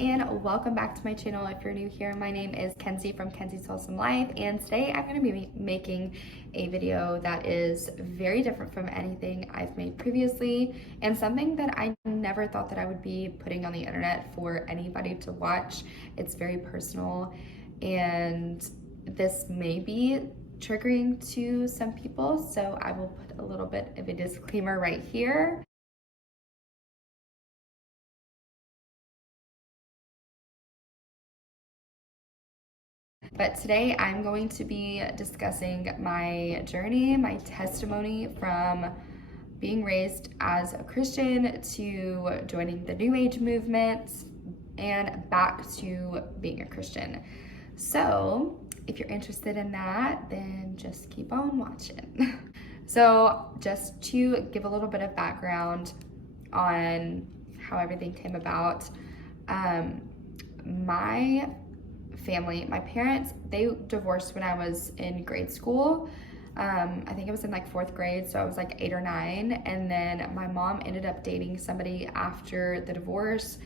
and welcome back to my channel. If you're new here, my name is Kenzie from Kenzie's Wholesome Life, and today I'm going to be making a video that is very different from anything I've made previously, and something that I never thought that I would be putting on the internet for anybody to watch. It's very personal, and this may be triggering to some people, so I will put a little bit of a disclaimer right here. But today I'm going to be discussing my journey, my testimony from being raised as a Christian to joining the New Age movement and back to being a Christian. So if you're interested in that, then just keep on watching. So just to give a little bit of background on how everything came about, my family, my parents, they divorced when I was in grade school. I think I was in like 4th grade, so I was like 8 or 9, and then my mom ended up dating somebody after the divorce,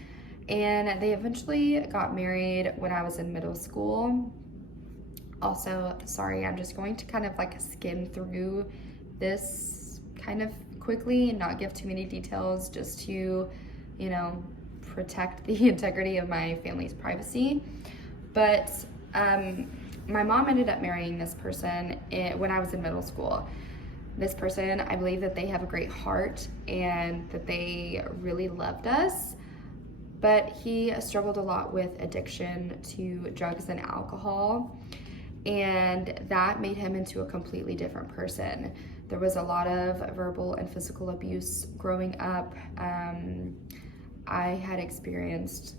and they eventually got married when I was in middle school. Also, sorry, I'm just going to kind of like skim through this kind of quickly and not give too many details, just to, you know, protect the integrity of my family's privacy. But my mom ended up marrying this person when I was in middle school. This person, I believe that they have a great heart and that they really loved us, but he struggled a lot with addiction to drugs and alcohol, and that made him into a completely different person. There was a lot of verbal and physical abuse growing up. I had experienced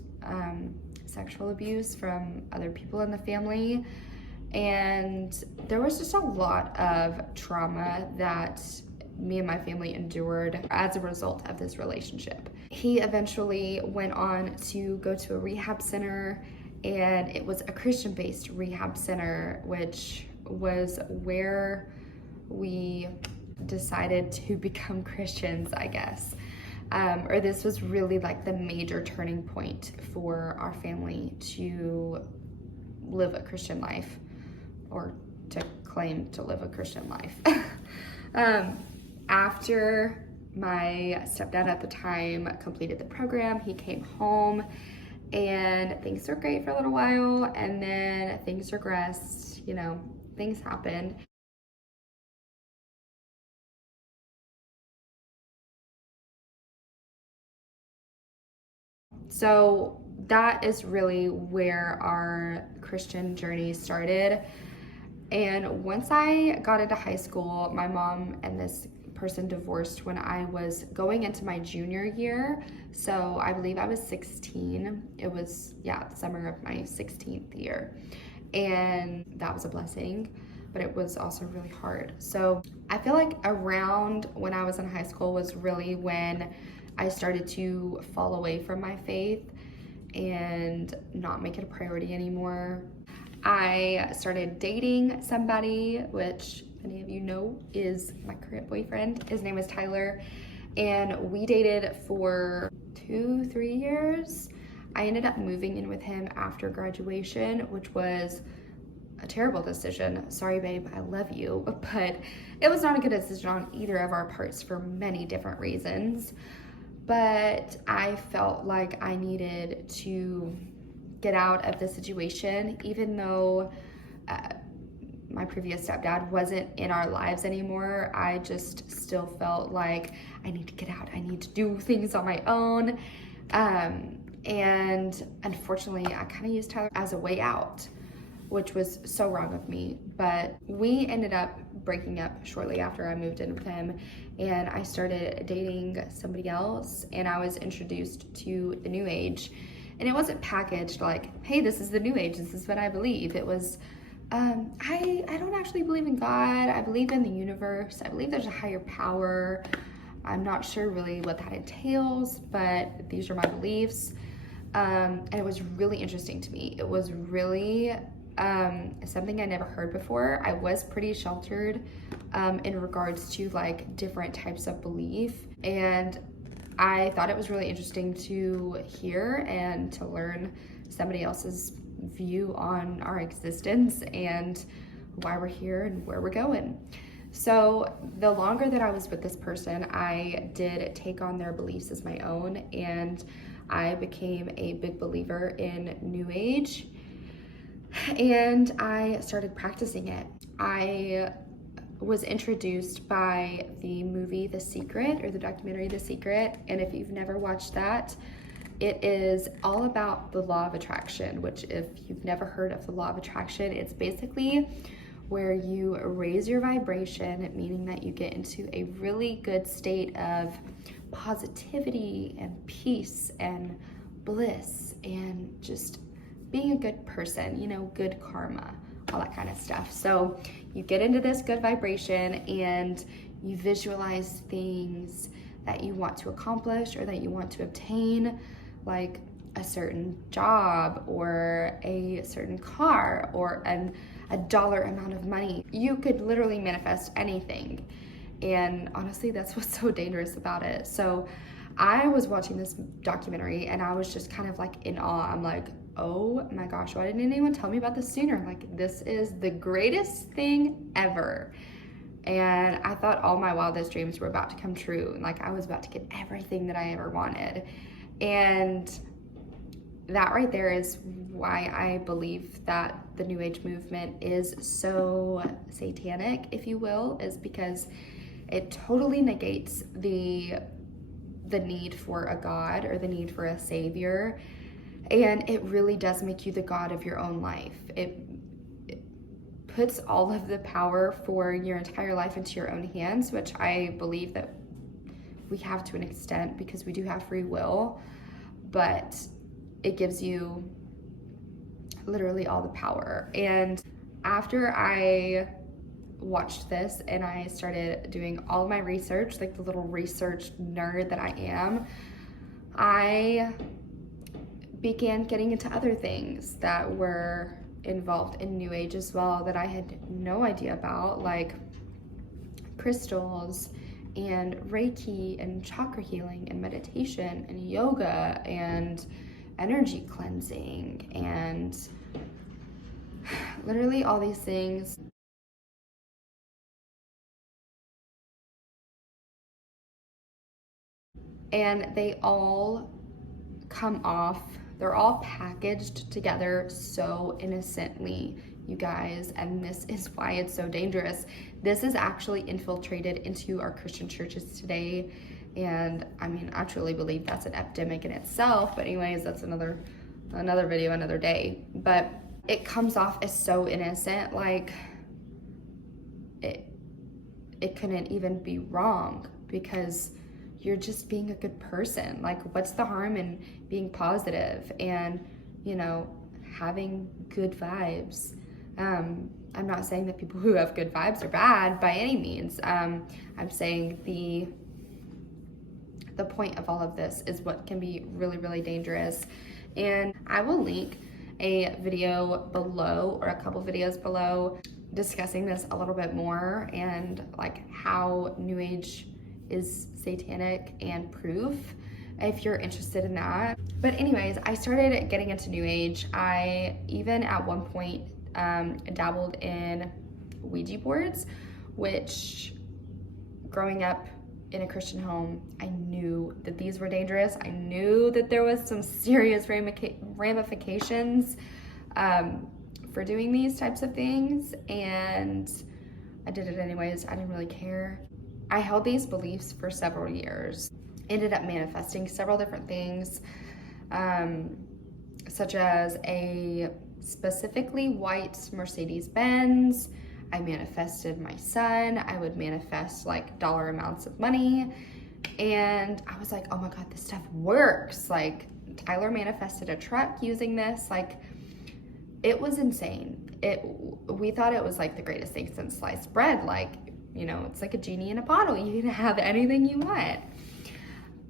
sexual abuse from other people in the family, and there was just a lot of trauma that me and my family endured as a result of this relationship. He eventually went on to go to a rehab center, and it was a Christian-based rehab center, which was where we decided to become Christians, I guess. Or this was really like the major turning point for our family to live a Christian life, or to claim to live a Christian life. After my stepdad at the time completed the program, he came home, and things were great for a little while, and then things regressed, you know, things happened. So that is really where our Christian journey started. And once I got into high school, my mom and this person divorced when I was going into my junior year. So I believe I was 16. It was, the summer of my 16th year. And that was a blessing, but it was also really hard. So I feel like around when I was in high school was really when I started to fall away from my faith and not make it a priority anymore. I started dating somebody, which many of you know is my current boyfriend. His name is Tyler, and we dated for 2-3 years. I ended up moving in with him after graduation, which was a terrible decision. Sorry, babe, I love you, but it was not a good decision on either of our parts for many different reasons. But I felt like I needed to get out of the situation, even though my previous stepdad wasn't in our lives anymore. I just still felt like I need to get out. I need to do things on my own. And unfortunately, I kind of used Tyler as a way out, which was so wrong of me. But we ended up breaking up shortly after I moved in with him, and I started dating somebody else, and I was introduced to the New Age. And it wasn't packaged like, hey, this is the New Age, this is what I believe. It was, I don't actually believe in God. I believe in the universe. I believe there's a higher power. I'm not sure really what that entails, but these are my beliefs. And it was really interesting to me. It was really something I never heard before. I was pretty sheltered in regards to like different types of belief, and I thought it was really interesting to hear and to learn somebody else's view on our existence and why we're here and where we're going. So the longer that I was with this person, I did take on their beliefs as my own, and I became a big believer in New Age, and I started practicing it. I was introduced by the movie The Secret, or the documentary The Secret, and if you've never watched that, it is all about the law of attraction, which if you've never heard of the law of attraction, it's basically where you raise your vibration, meaning that you get into a really good state of positivity and peace and bliss and just being a good person, you know, good karma, all that kind of stuff. So you get into this good vibration and you visualize things that you want to accomplish or that you want to obtain, like a certain job or a certain car or a dollar amount of money. You could literally manifest anything. And honestly, that's what's so dangerous about it. So I was watching this documentary and I was just kind of like in awe. I'm like, oh my gosh, why didn't anyone tell me about this sooner? Like, this is the greatest thing ever. And I thought all my wildest dreams were about to come true. Like, I was about to get everything that I ever wanted. And that right there is why I believe that the New Age movement is so satanic, if you will, is because it totally negates the need for a God or the need for a savior. And it really does make you the God of your own life. It puts all of the power for your entire life into your own hands, which I believe that we have to an extent because we do have free will, but it gives you literally all the power. And after I watched this and I started doing all of my research, like the little research nerd that I am, I began getting into other things that were involved in New Age as well that I had no idea about, like crystals and Reiki and chakra healing and meditation and yoga and energy cleansing and literally all these things. And they all come off, they're all packaged together so innocently, you guys, and this is why it's so dangerous. This is actually infiltrated into our Christian churches today, and I mean, I truly believe that's an epidemic in itself, but anyways, that's another video, another day. But it comes off as so innocent, like it couldn't even be wrong because you're just being a good person. Like, what's the harm in being positive and, you know, having good vibes? I'm not saying that people who have good vibes are bad by any means. I'm saying the point of all of this is what can be really, really dangerous. And I will link a video below, or a couple videos below, discussing this a little bit more and like how New Age is satanic and proof, if you're interested in that. But anyways, I started getting into New Age. I even at one point dabbled in Ouija boards, which growing up in a Christian home, I knew that these were dangerous. I knew that there was some serious ramifications for doing these types of things, and I did it anyways. I didn't really care. I held these beliefs for several years, ended up manifesting several different things, such as a specifically white Mercedes-Benz. I manifested my son. I would manifest like dollar amounts of money. And I was like, oh my God, this stuff works. Like, Tyler manifested a truck using this. Like, it was insane. We thought it was like the greatest thing since sliced bread. Like, you know, it's like a genie in a bottle. You can have anything you want.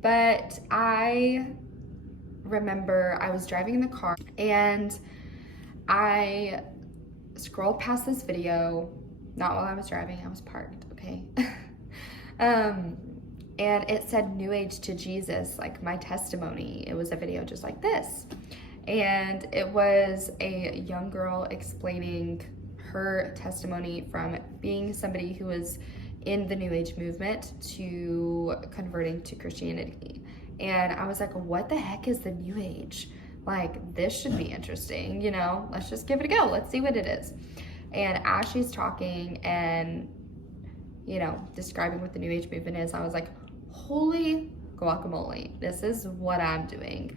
But I remember I was driving in the car and I scrolled past this video, not while I was driving, I was parked, okay? and it said New Age to Jesus, like my testimony. It was a video just like this. And it was a young girl explaining her testimony from being somebody who was in the New Age movement to converting to Christianity. And I was like, what the heck is the New Age? Like, this should be interesting, you know? Let's just give it a go. Let's see what it is. And as she's talking and, you know, describing what the New Age movement is, I was like, holy guacamole, this is what I'm doing.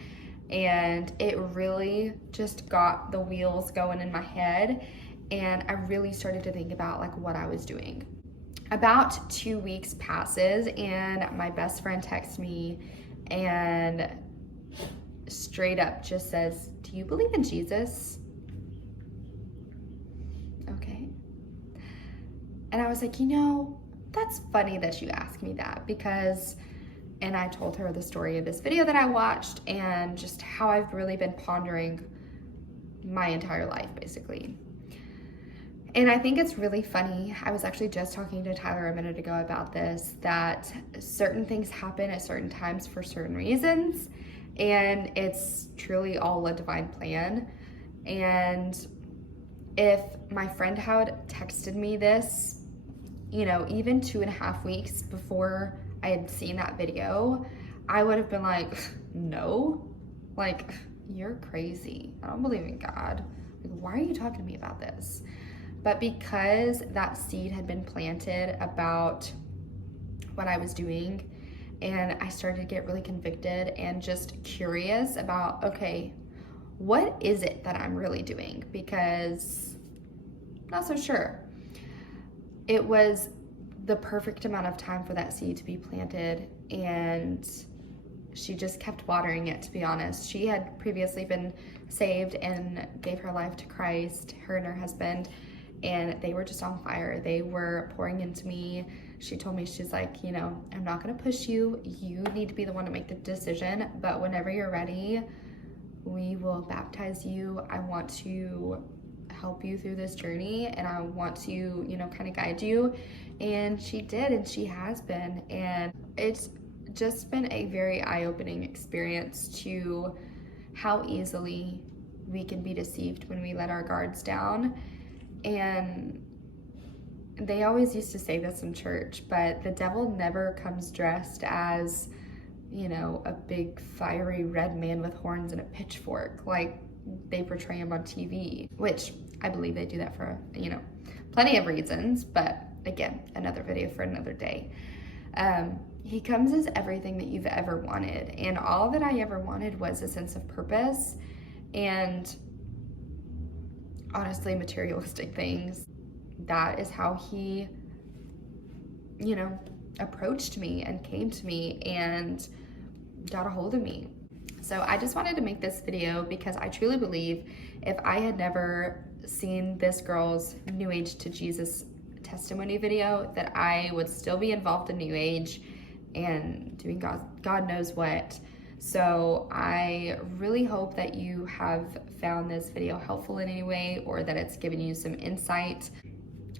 And it really just got the wheels going in my head, and I really started to think about like what I was doing. About 2 weeks passes, and my best friend texts me and straight up just says, do you believe in Jesus? Okay. And I was like, you know, that's funny that you asked me that, because, and I told her the story of this video that I watched and just how I've really been pondering my entire life, basically. And I think it's really funny. I was actually just talking to Tyler a minute ago about this, that certain things happen at certain times for certain reasons, and it's truly all a divine plan. And if my friend had texted me this, you know, even 2.5 weeks before I had seen that video, I would have been like, no, like, you're crazy. I don't believe in God. Like, why are you talking to me about this? But because that seed had been planted about what I was doing, and I started to get really convicted and just curious about, okay, what is it that I'm really doing? Because I'm not so sure. It was the perfect amount of time for that seed to be planted, and she just kept watering it, to be honest. She had previously been saved and gave her life to Christ, her and her husband, and they were just on fire. They were pouring into me. She told me, she's like, you know, I'm not gonna push you. You need to be the one to make the decision, but whenever you're ready, we will baptize you. I want to help you through this journey, and I want to, you know, kind of guide you. And she did, and she has been. And it's just been a very eye-opening experience to how easily we can be deceived when we let our guards down. And they always used to say this in church, but the devil never comes dressed as, you know, a big fiery red man with horns and a pitchfork like they portray him on TV, which I believe they do that for, you know, plenty of reasons, but again, another video for another day. He comes as everything that you've ever wanted, and all that I ever wanted was a sense of purpose and honestly materialistic things. That is how he, you know, approached me and came to me and got a hold of me. So I just wanted to make this video because I truly believe if I had never seen this girl's New Age to Jesus testimony video, that I would still be involved in New Age and doing God knows what. So I really hope that you have found this video helpful in any way, or that it's given you some insight,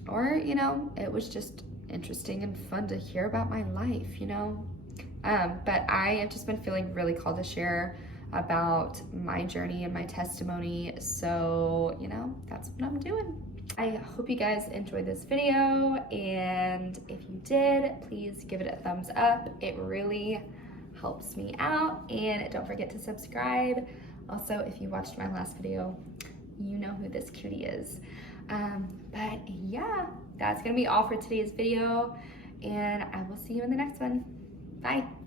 or, you know, it was just interesting and fun to hear about my life, you know. But I have just been feeling really called to share about my journey and my testimony. So, you know, that's what I'm doing. I hope you guys enjoyed this video, and if you did, please give it a thumbs up. It really helps me out, and don't forget to subscribe. Also, if you watched my last video, you know who this cutie is. But yeah, that's gonna be all for today's video, and I will see you in the next one. Bye.